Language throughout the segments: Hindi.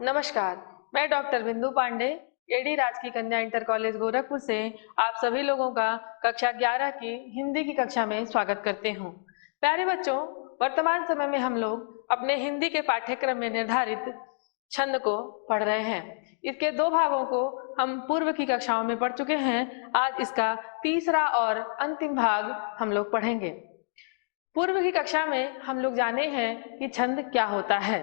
नमस्कार, मैं डॉक्टर बिंदु पांडे, एडी राजकीय कन्या इंटर कॉलेज गोरखपुर से आप सभी लोगों का कक्षा 11 की हिंदी की कक्षा में स्वागत करते हूँ। प्यारे बच्चों, वर्तमान समय में हम लोग अपने हिंदी के पाठ्यक्रम में निर्धारित छंद को पढ़ रहे हैं। इसके दो भागों को हम पूर्व की कक्षाओं में पढ़ चुके हैं। आज इसका तीसरा और अंतिम भाग हम लोग पढ़ेंगे। पूर्व की कक्षा में हम लोग जाने हैं कि छंद क्या होता है।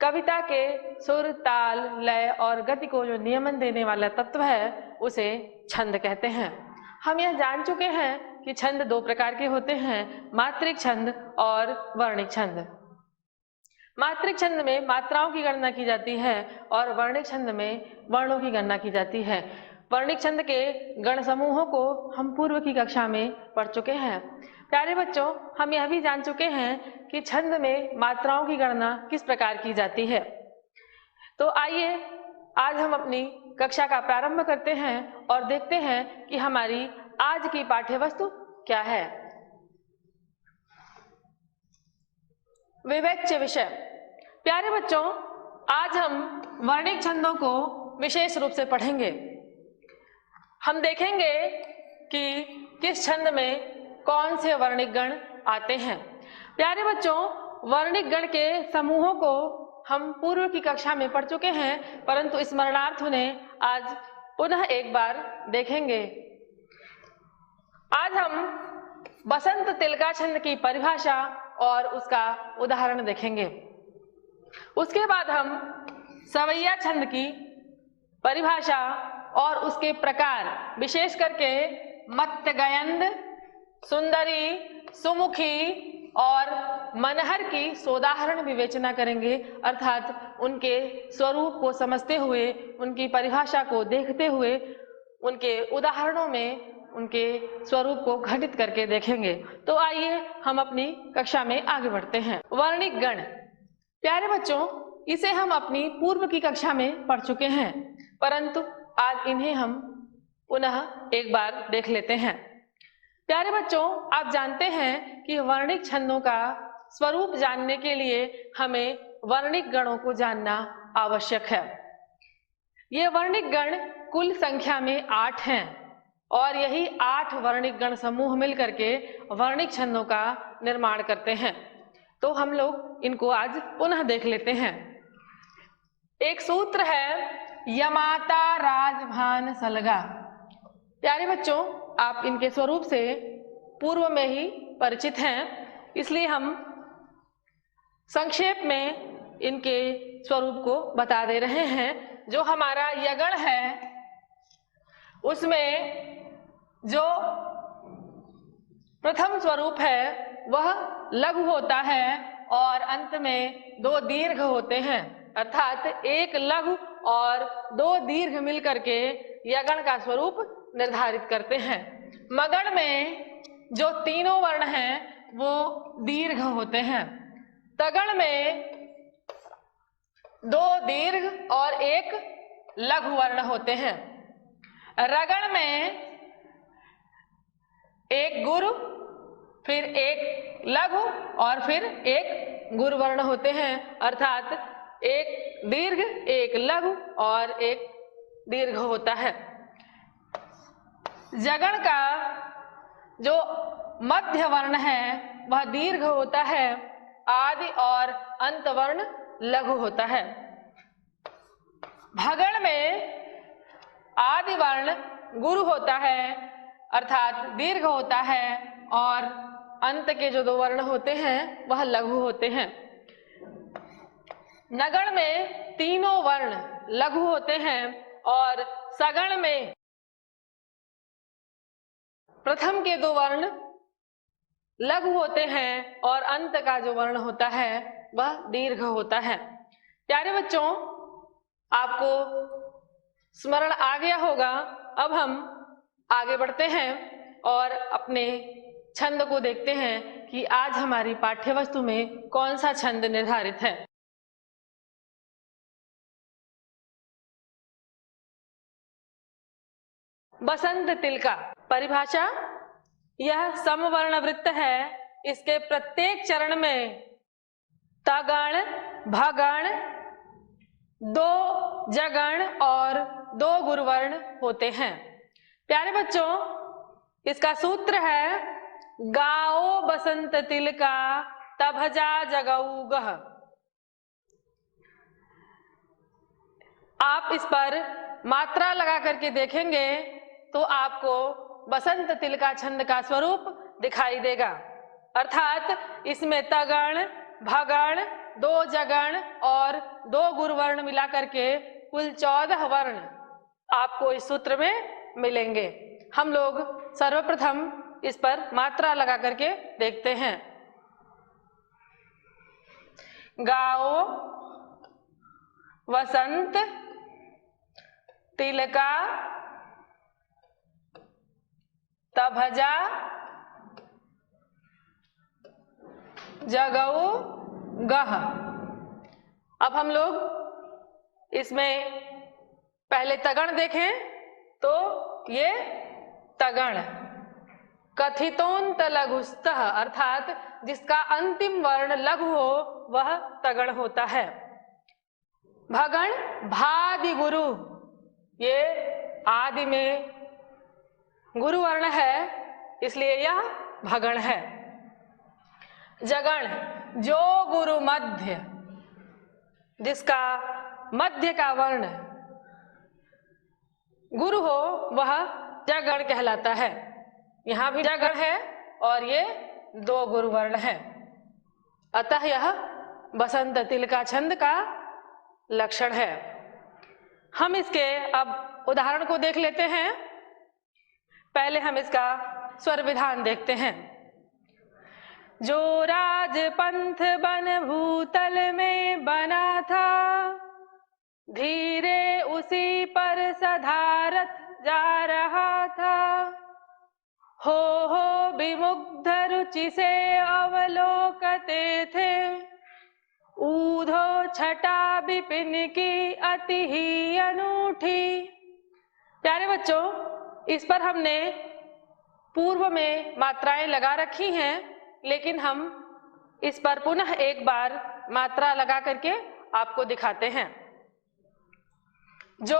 कविता के सुर, ताल, लय और गति को जो नियमन देने वाला तत्व है उसे छंद कहते हैं। हम यह जान चुके हैं कि छंद दो प्रकार के होते हैं, मात्रिक छंद और वर्णिक छंद। मात्रिक छंद में मात्राओं की गणना की जाती है और वर्णिक छंद में वर्णों की गणना की जाती है। वर्णिक छंद के गण समूहों को हम पूर्व की कक्षा में पढ़ चुके हैं। प्यारे बच्चों, हम यह भी जान चुके हैं कि छंद में मात्राओं की गणना किस प्रकार की जाती है। तो आइए आज हम अपनी कक्षा का प्रारंभ करते हैं और देखते हैं कि हमारी आज की पाठ्य वस्तु क्या है। विवेच्य विषय। प्यारे बच्चों, आज हम वर्णिक छंदों को विशेष रूप से पढ़ेंगे। हम देखेंगे कि किस छंद में कौन से वर्णिक गण आते हैं। प्यारे बच्चों, वर्णिक गण के समूहों को हम पूर्व की कक्षा में पढ़ चुके हैं, परंतु स्मरणार्थ उन्हें आज पुनः एक बार देखेंगे। आज हम बसंत तिलका छंद की परिभाषा और उसका उदाहरण देखेंगे। उसके बाद हम सवैया छंद की परिभाषा और उसके प्रकार, विशेष करके मत्तगयंद, सुंदरी, सुमुखी और मनहर की सोदाहरण विवेचना करेंगे, अर्थात उनके स्वरूप को समझते हुए, उनकी परिभाषा को देखते हुए, उनके उदाहरणों में उनके स्वरूप को घटित करके देखेंगे। तो आइए हम अपनी कक्षा में आगे बढ़ते हैं। वर्णिक गण। प्यारे बच्चों, इसे हम अपनी पूर्व की कक्षा में पढ़ चुके हैं, परंतु आज इन्हें हम पुनः एक बार देख लेते हैं। प्यारे बच्चों, आप जानते हैं कि वर्णिक छंदों का स्वरूप जानने के लिए हमें वर्णिक गणों को जानना आवश्यक है। ये वर्णिक गण कुल संख्या में 8 हैं और यही 8 वर्णिक गण समूह मिलकर के वर्णिक छंदों का निर्माण करते हैं। तो हम लोग इनको आज पुनः देख लेते हैं। एक सूत्र है, यमाता राजभान सलगा। प्यारे बच्चों, आप इनके स्वरूप से पूर्व में ही परिचित हैं, इसलिए हम संक्षेप में इनके स्वरूप को बता दे रहे हैं। जो हमारा यगण है उसमें जो प्रथम स्वरूप है वह लघु होता है और अंत में 2 दीर्घ होते हैं, अर्थात एक लघु और 2 दीर्घ मिलकर के यगण का स्वरूप निर्धारित करते हैं। मगण में जो तीनों वर्ण हैं वो दीर्घ होते हैं। तगण में 2 दीर्घ और 1 लघु वर्ण होते हैं। रगण में 1 गुरु, फिर 1 लघु और फिर 1 गुरु वर्ण होते हैं, अर्थात 1 दीर्घ, 1 लघु और 1 दीर्घ होता है। जगण का जो मध्य वर्ण है वह दीर्घ होता है, आदि और अंत वर्ण लघु होता है। भगण में आदि वर्ण गुरु होता है, अर्थात दीर्घ होता है, और अंत के जो 2 वर्ण होते हैं वह लघु होते हैं। नगण में तीनों वर्ण लघु होते हैं और सगण में प्रथम के 2 वर्ण लघु होते हैं और अंत का जो वर्ण होता है वह दीर्घ होता है। प्यारे बच्चों, आपको स्मरण आ गया होगा। अब हम आगे बढ़ते हैं और अपने छंद को देखते हैं कि आज हमारी पाठ्य वस्तु में कौन सा छंद निर्धारित है। बसंत तिलका। परिभाषा, यह समवर्ण वृत्त है। इसके प्रत्येक चरण में तगण, भगण, दो जगण और दो गुरुवर्ण होते हैं। प्यारे बच्चों, इसका सूत्र है गाओ बसंत तिलका तभजा जगऊ गह। आप इस पर मात्रा लगा करके देखेंगे तो आपको बसंत तिलका छंद का स्वरूप दिखाई देगा। अर्थात इसमें तगण, भगण, दो जगण और दो गुरुवर्ण मिला करके कुल 14 वर्ण आपको इस सूत्र में मिलेंगे। हम लोग सर्वप्रथम इस पर मात्रा लगा करके देखते हैं। गाओ वसंत तिलका तभजा जगऊ गह। अब हम लोग इसमें पहले तगण देखें तो ये तगण कथितोंत लघुस्तः अर्थात जिसका अंतिम वर्ण लघु हो वह तगण होता है। भगण भादि गुरु, ये आदि में गुरु वर्ण है इसलिए यह भगण है। जगण जो गुरु मध्य, जिसका मध्य का वर्ण गुरु हो वह जगण कहलाता है। यहाँ भी जगण है और ये दो गुरु वर्ण है, अतः यह बसंत तिलका छंद का लक्षण है। हम इसके अब उदाहरण को देख लेते हैं। पहले हम इसका स्वर विधान देखते हैं। जो राजपंथ बन भूतल में बना था, धीरे उसी पर सधारत जा रहा था। हो विमुग्ध रुचि से अवलोकते थे, ऊधो छटा विपिन की अति ही अनूठी। प्यारे बच्चों, इस पर हमने पूर्व में मात्राएं लगा रखी हैं, लेकिन हम इस पर पुनः एक बार मात्रा लगा करके आपको दिखाते हैं। जो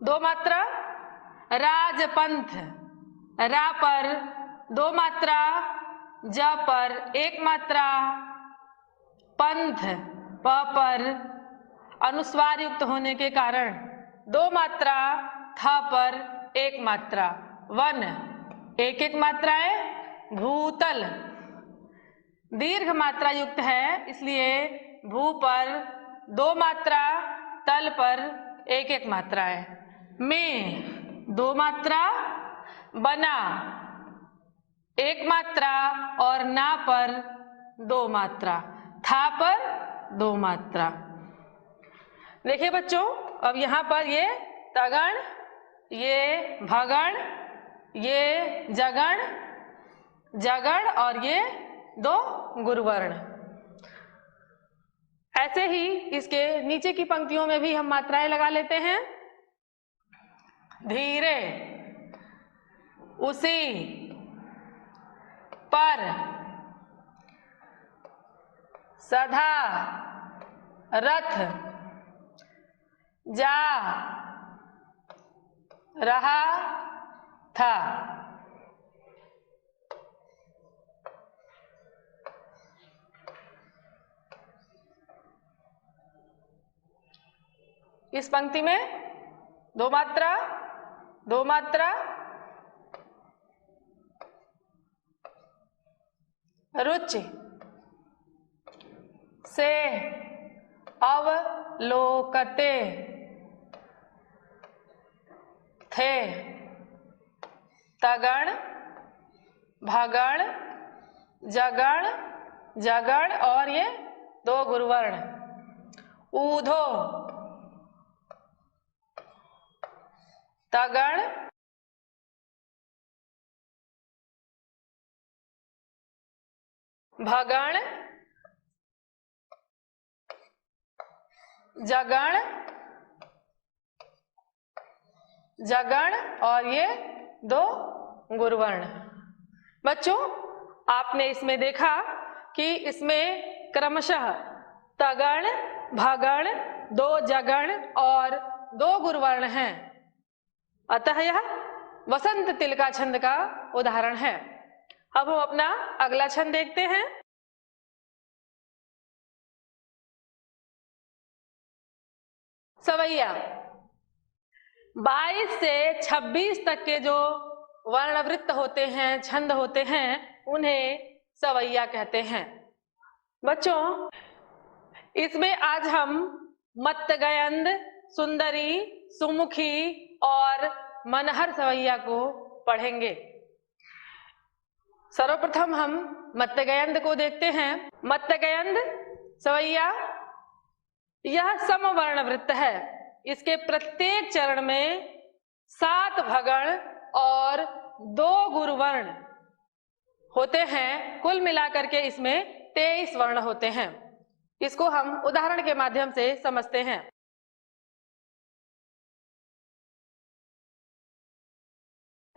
दो मात्रा राजपंथ, रा पर दो मात्रा, ज पर एक मात्रा, पंथ प पर अनुस्वार युक्त होने के कारण दो मात्रा, थ पर एक मात्रा, वन एक एक मात्राएं, भूतल दीर्घ मात्रा युक्त है इसलिए भू पर दो मात्रा, तल पर एक एक मात्राएं, में दो मात्रा, बना एक मात्रा और ना पर दो मात्रा, था पर दो मात्रा। देखिए बच्चों, अब यहाँ पर ये तगण, ये भगण, ये जगण, जगण और ये दो गुरुवर्ण। ऐसे ही इसके नीचे की पंक्तियों में भी हम मात्राएं लगा लेते हैं। धीरे उसी पर सधा रथ जा रहा था। इस पंक्ति में दो मात्रा, दो मात्रा, रुचि से अवलोकते थे, तगण, भगण, जगण, जगण और ये दो गुरुवर्ण, ऊधो तगण, भगण, जगण, जगण और ये दो गुरुवर्ण। बच्चों, आपने इसमें देखा कि इसमें क्रमशः तगण, भगण, 2 जगण और 2 गुरुवर्ण हैं, अतः यह वसंत तिलका छंद का उदाहरण है। अब हम अपना अगला छंद देखते हैं। सवैया। 22 से 26 तक के जो वर्णवृत्त होते हैं, छंद होते हैं, उन्हें सवैया कहते हैं। बच्चों, इसमें आज हम मत्तगयंद, सुंदरी, सुमुखी और मनहर सवैया को पढ़ेंगे। सर्वप्रथम हम मत्तगयंद को देखते हैं। मत्तगयंद सवैया यह समवर्ण वृत्त है। इसके प्रत्येक चरण में 7 भगण और 2 गुरुवर्ण होते हैं। कुल मिलाकर के इसमें 23 वर्ण होते हैं। इसको हम उदाहरण के माध्यम से समझते हैं।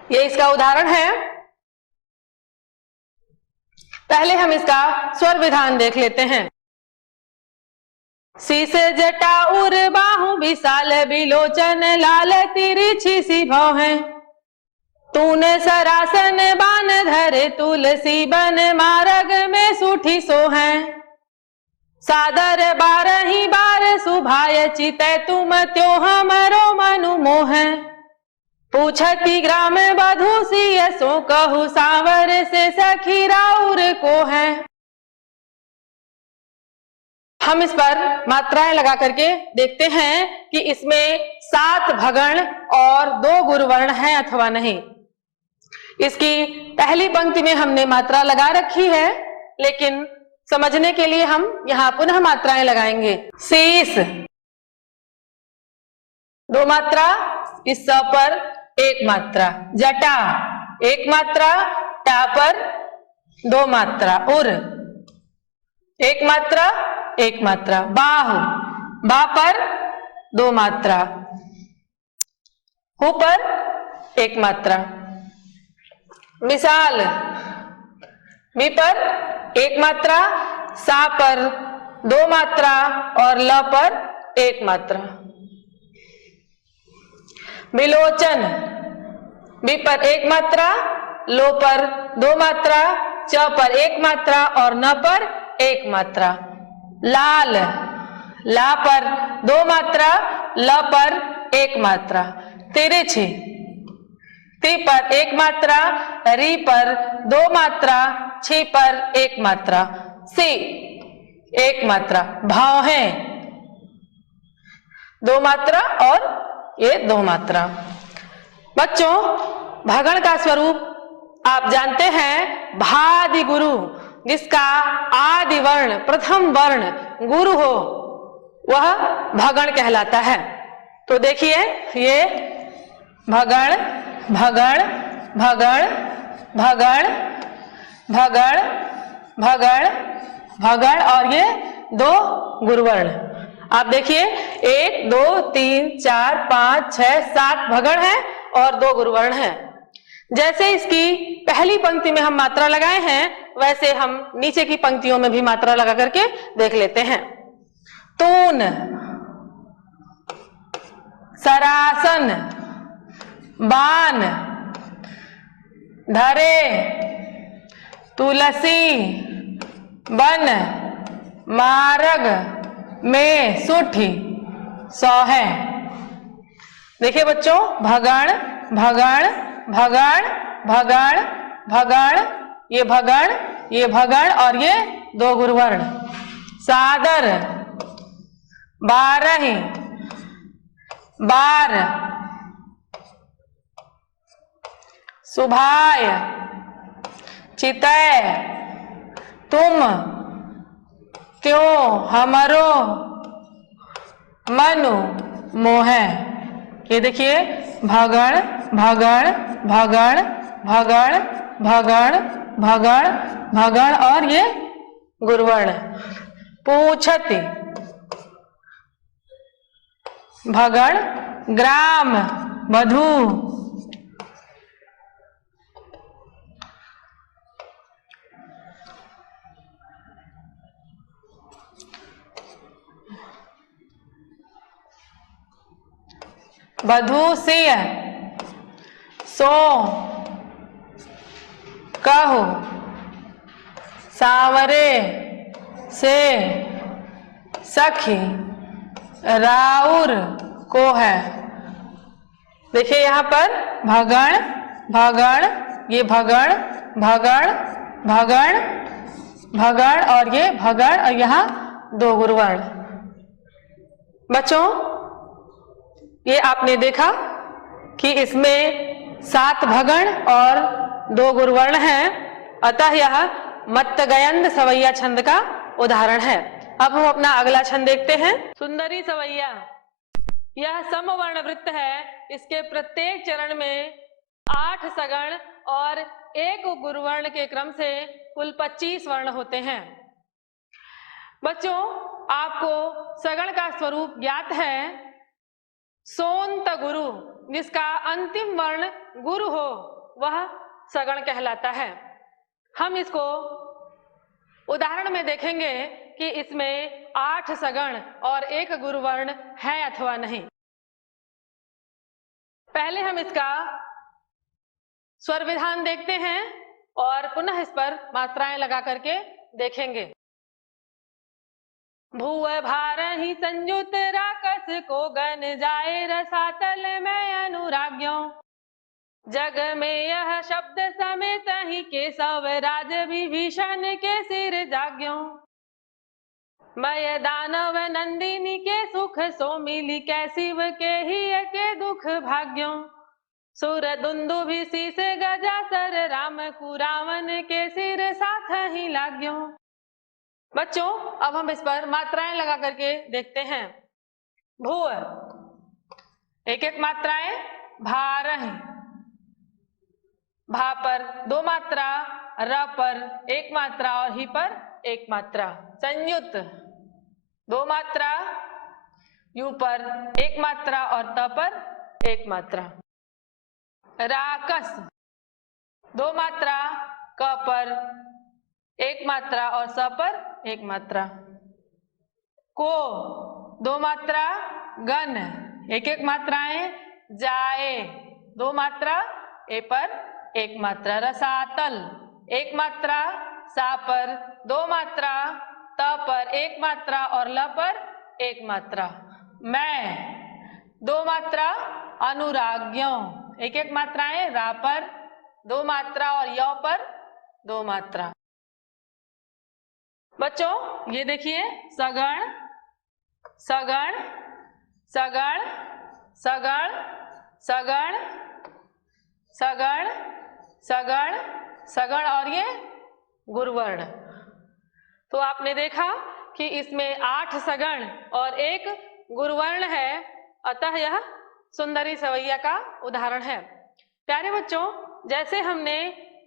ये इसका उदाहरण है। पहले हम इसका स्वर विधान देख लेते हैं। शीस जटा उर बाहु विशाल बिलोचन लाल तिरछी सी भौं है। तूने सरासन बान धरे तुलसी बन मार्ग में सूठी सो है। सादर 12 बार सुभाय चितै तुम त्यो हमरो मनु मोह। पूछती ग्राम बधू सिय सो कहू सांवर से सखी राउर को है। हम इस पर मात्राएं लगा करके देखते हैं कि इसमें 7 भगण और 2 गुरुवर्ण हैं अथवा नहीं। इसकी पहली पंक्ति में हमने मात्रा लगा रखी है, लेकिन समझने के लिए हम यहाँ पुनः मात्राएं लगाएंगे। शीस 2 मात्रा, इस स पर 1 मात्रा। जटा 1 मात्रा, टा पर 2 मात्रा। उर 1 मात्रा, 1 मात्रा। बाहु, बा पर 2 मात्रा। हु पर 1 मात्रा। विशाल, बी पर 1 मात्रा, सा पर 2 मात्रा और ल पर 1 मात्रा। बिलोचन, बी पर 1 मात्रा, लो पर 2 मात्रा, च पर 1 मात्रा और न पर 1 मात्रा। लाल, ला पर 2 मात्रा, ल पर 1 मात्रा। तिरछी, ती पर 1 मात्रा, री पर 2 मात्रा, छी पर 1 मात्रा। सी 1 मात्रा। भौहें 2 मात्रा और ये 2 मात्रा। बच्चों, भगण का स्वरूप आप जानते हैं, भादि गुरु, जिसका आदि वर्ण, प्रथम वर्ण गुरु हो, वह भगण कहलाता है। तो देखिए, ये भगण, भगण, भगण, भगण, भगण, भगण, भगण और ये 2 गुरुवर्ण। आप देखिए 1 2 3 4 5 6 7 भगण है और 2 गुरुवर्ण है। जैसे इसकी पहली पंक्ति में हम मात्रा लगाए हैं, वैसे हम नीचे की पंक्तियों में भी मात्रा लगा करके देख लेते हैं। तून, सरासन, बान, धरे, तुलसी, बन, मार्ग में सूठी, सौहे। देखिए बच्चों, भगण, भगण, भगण, भगण, भगण, ये भगण, ये भगण और ये 2 गुरुवर्ण। सादर, 12 बार, सुभाय, चितै तुम त्यों हमरो मनु मोहे। ये देखिए, भगण, भगण, भगण, भगण, भगण, भगण, भगण और ये गुरुवर्ण। पूछति, भगण, ग्राम, बधू, बधू सिय सो कहो सांवरे से सखी राउर को है। देखिए यहाँ पर भगण भगण, ये भगण भगण भगण भगण और ये भगण और यहाँ दो गुरुवर्ण। बच्चों ये आपने देखा कि इसमें 7 भगण और 2 गुरुवर्ण हैं, अतः यह मत्तगयंद सवैया छंद का उदाहरण है। अब हम अपना अगला छंद देखते हैं। सुंदरी सवैया, यह समवर्ण वृत्त है। इसके प्रत्येक चरण में 8 सगण और 1 गुरुवर्ण के क्रम से कुल 25 वर्ण होते हैं। बच्चों आपको सगण का स्वरूप ज्ञात है। सोंत गुरु, जिसका अंतिम वर्ण गुरु हो वह सगण कहलाता है। हम इसको उदाहरण में देखेंगे कि इसमें 8 सगण और 1 गुरुवर्ण है अथवा नहीं। पहले हम इसका स्वर विधान देखते हैं और पुनः इस पर मात्राएं लगा करके देखेंगे। भूव भारहि संयुत राकस को गन जाए रसातल में अनुराग्यों। जग में यह शब्द समेत ही केशव राज विभीषण के सिर जाग्यों। मय दानव नंदिनी के सुख सो मिली कैसिव के ही के दुख भाग्यों। सुर दुंदुभि शीस गजा सर राम कुरावन के सिर साथ ही लाग्यों। बच्चों अब हम इस पर मात्राएं लगा करके देखते हैं। भू 1-1 मात्राएं, भारहि, भा पर 2 मात्रा, र पर 1 मात्रा और ही पर 1 मात्रा। संयुत 2 मात्रा, यू पर 1 मात्रा और त पर 1 मात्रा। राकस 2 मात्रा, क पर 1 मात्रा और स पर 1 मात्रा। को 2 मात्रा, गन 1-1 मात्राएं, जाए 2 मात्रा, ए पर 1 मात्रा। रसातल 1 मात्रा, सा पर 2 मात्रा, त पर 1 मात्रा और ल पर 1 मात्रा। मैं 2 मात्रा, अनुराग्यों 1-1 मात्राएं, रा पर 2 मात्रा और य पर 2 मात्रा। बच्चों ये देखिए सगण सगण सगण सगण सगण सगण सगण सगण और ये गुरुवर्ण। तो आपने देखा कि इसमें 8 सगण और 1 गुरुवर्ण है, अतः यह सुंदरी सवैया का उदाहरण है। प्यारे बच्चों जैसे हमने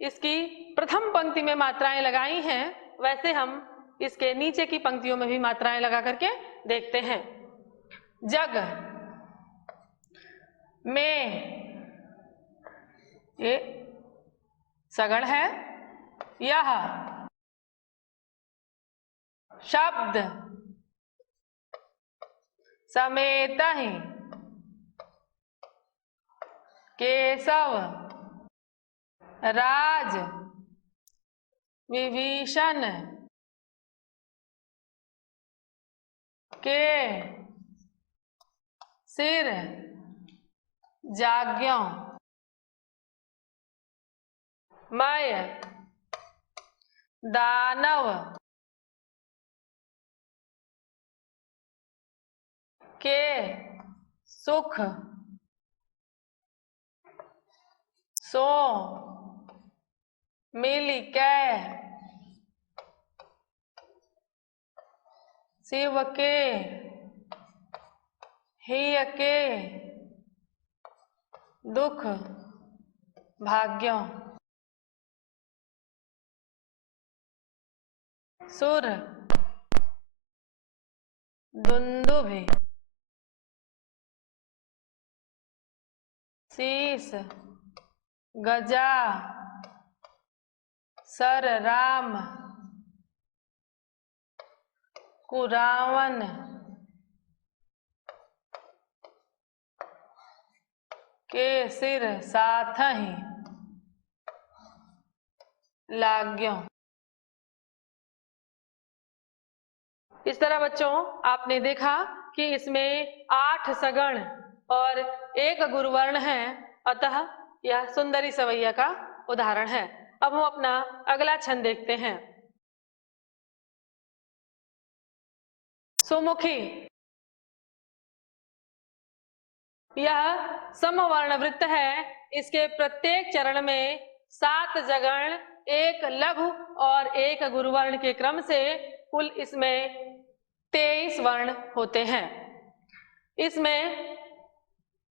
इसकी प्रथम पंक्ति में मात्राएं लगाई हैं, वैसे हम इसके नीचे की पंक्तियों में भी मात्राएं लगा करके देखते हैं। जग में ये सगण है। यह शब्द समेत ही केशव राज विभीषण के सिर जाग्यों। मय दानव के सुख सो मिली कै शिव के हिय के दुख भाग्यों। सुर दुंदुभि शीस गजा सर राम कुरावन के सिर साथ ही लाग्यो। इस तरह बच्चों आपने देखा कि इसमें 8 सगण और 1 गुरुवर्ण है, अतः यह सुंदरी सवैया का उदाहरण है। अब हम अपना अगला छंद देखते हैं। सुमुखी। यह समवर्ण वृत्त है। इसके प्रत्येक चरण में 7 जगण, 1 लघु और 1 गुरुवर्ण के क्रम से कुल इसमें 23 वर्ण होते हैं। इसमें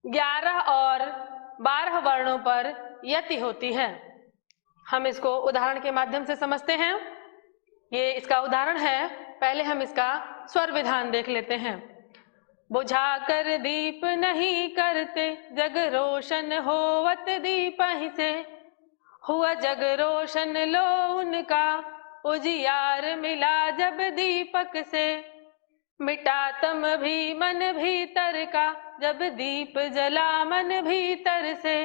11 और 12 वर्णों पर यति होती है। हम इसको उदाहरण के माध्यम से समझते हैं। ये इसका उदाहरण है। पहले हम इसका स्वर विधान देख लेते हैं। बुझा कर दीप नहीं करते, जग रोशन होवत दीप ही से। हुआ जग रोशन लो उनका, उजियार मिला जब दीपक से। मिटा तम भी मन भीतर का, जब दीप जला मन भीतर से।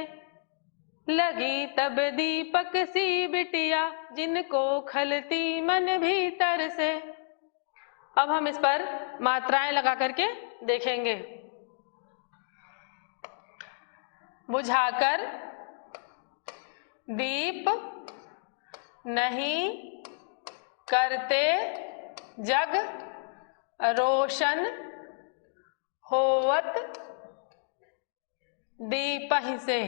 लगी तब दीपक सी बिटिया, जिनको खलती मन भीतर से। अब हम इस पर मात्राएं लगा करके देखेंगे। बुझाकर दीप नहीं करते, जग रोशन होवत दीप ही से।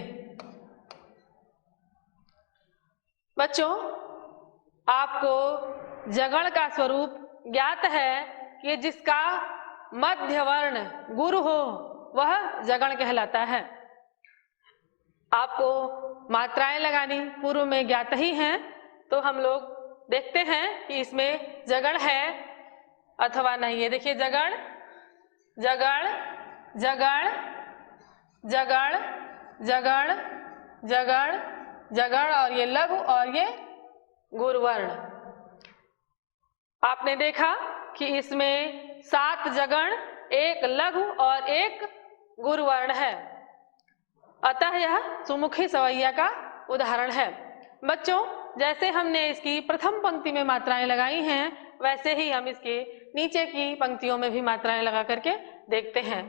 बच्चों आपको जगण का स्वरूप ज्ञात है कि जिसका मध्य वर्ण गुरु हो वह जगण कहलाता है। आपको मात्राएं लगानी पूर्व में ज्ञात ही हैं, तो हम लोग देखते हैं कि इसमें जगण है अथवा नहीं है। देखिए जगण, जगण, जगण, जगण, जगण, जगण, जगण और ये लघु और ये गुरुवर्ण। आपने देखा कि इसमें 7 जगण, 1 लघु और 1 गुरुवर्ण है, अतः यह सुमुखी सवैया का उदाहरण है। बच्चों जैसे हमने इसकी प्रथम पंक्ति में मात्राएं लगाई हैं, वैसे ही हम इसके नीचे की पंक्तियों में भी मात्राएं लगा करके देखते हैं।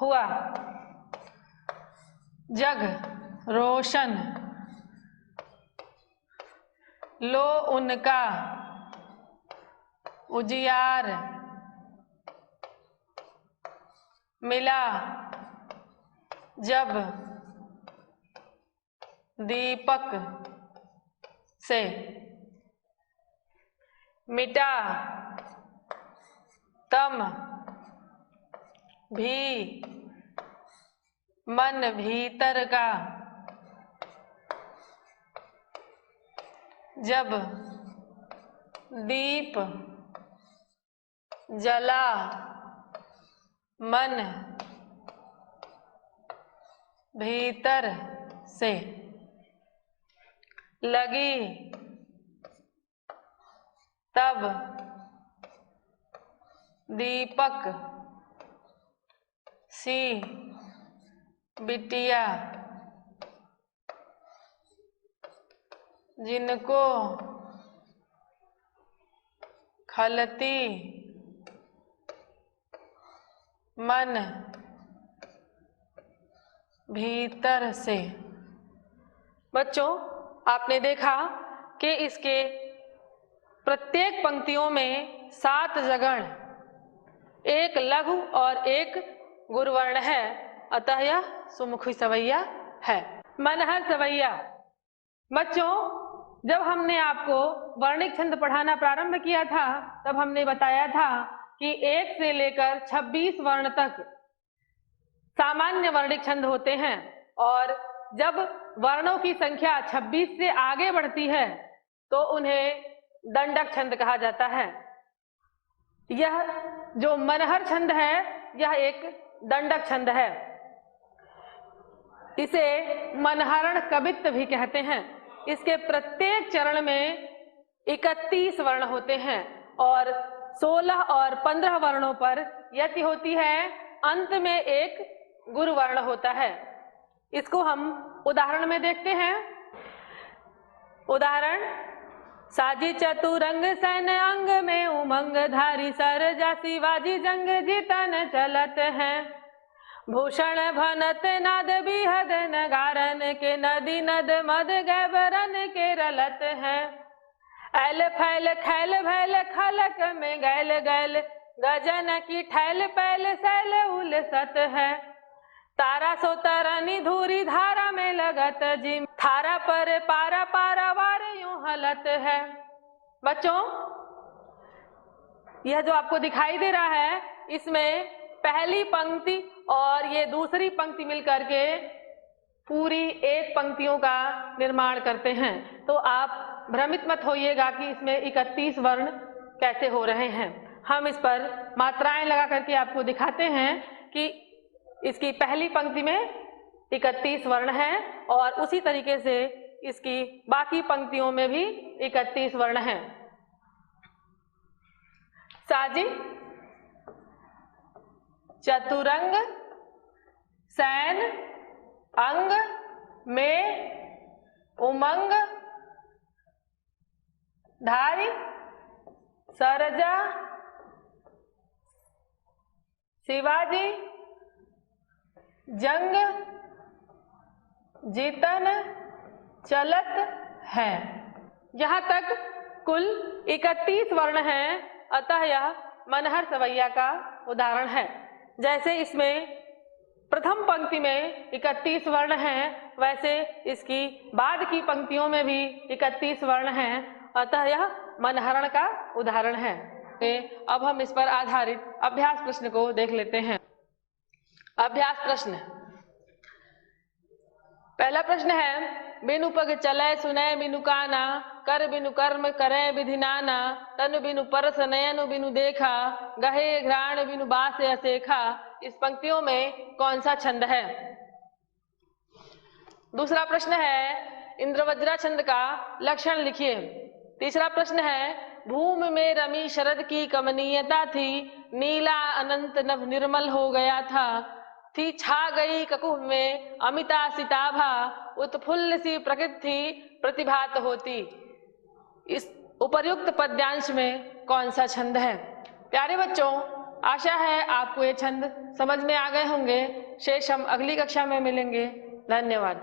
हुआ जग रोशन लो उनका, उजियार मिला जब दीपक से। मिटा तम भी मन भीतर का, जब दीप जला मन भीतर से। लगी तब दीपक सी बिटिया, जिनको खलती मन भीतर से। बच्चों आपने देखा कि इसके प्रत्येक पंक्तियों में 7 जगण, 1 लघु और 1 गुरुवर्ण है, अतः यह सुमुखी सवैया है। मनहर सवैया। बच्चों जब हमने आपको वर्णिक छंद पढ़ाना प्रारंभ किया था, तब हमने बताया था कि 1 से लेकर 26 वर्ण तक सामान्य वर्णिक छंद होते हैं, और जब वर्णों की संख्या 26 से आगे बढ़ती है तो उन्हें दंडक छंद कहा जाता है। यह जो मनहर छंद है यह एक दंडक छंद है। इसे मनहरण कवित्त भी कहते हैं। इसके प्रत्येक चरण में 31 वर्ण होते हैं और 16 और 15 वर्णों पर यति होती है। अंत में एक गुरुवर्ण होता है। इसको हम उदाहरण में देखते हैं। उदाहरण, साजी चतुरंग सैन अंग में उमंग धारी सरजा शिवाजी जंग जीतन चलत हैं। भूषण भनत नाद बिहद नगारन के नदी नद मद गैबरन के रलत हैं। ऐल फैल खैल भैल खलक में गैल गैल गजन की ठैल पैल सैल उलसत है। तारा सो तरनी धूरी धारा में लगत जिम थारा पर पारा पारा वार यूं हलत है। बच्चों, यह जो आपको दिखाई दे रहा है, इसमें पहली पंक्ति और ये दूसरी पंक्ति मिलकर के पूरी एक पंक्तियों का निर्माण करते हैं। तो आप भ्रमित मत होइएगा कि इसमें 31 वर्ण कैसे हो रहे हैं। हम इस पर मात्राएं लगा करके आपको दिखाते हैं कि इसकी पहली पंक्ति में 31 वर्ण हैं और उसी तरीके से इसकी बाकी पंक्तियों में भी 31 वर्ण हैं। साजी चतुरंग सैन अंग में उमंग धारी सरजा शिवाजी जंग जीतन चलत है। यहाँ तक कुल 31 वर्ण हैं, अतः यह मनहर सवैया का उदाहरण है। जैसे इसमें प्रथम पंक्ति में 31 वर्ण हैं, वैसे इसकी बाद की पंक्तियों में भी 31 वर्ण हैं, अतः यह मनहरण का उदाहरण है। अब हम इस पर आधारित अभ्यास प्रश्न को देख लेते हैं। अभ्यास प्रश्न, पहला प्रश्न है, बिनु पग चलै सुनै बिनु काना, कर बिनु कर्म करै विधि नाना, तनु बिनु परस नयन बिनु देखा, गहे घ्राण बिनु बास असेखा। इस पंक्तियों में कौन सा छंद है? दूसरा प्रश्न है, इंद्रवज्रा छंद का लक्षण लिखिए। तीसरा प्रश्न है, भूमि में रमी शरद की कमनीयता थी, नीला अनंत नभ निर्मल हो गया था, थी छा गई ककुभ में अमिता सिताभा, उत्फुल्ल सी प्रकृति थी प्रतिभात होती। इस उपर्युक्त पद्यांश में कौन सा छंद है? प्यारे बच्चों, आशा है आपको ये छंद समझ में आ गए होंगे। शेष हम अगली कक्षा में मिलेंगे। धन्यवाद।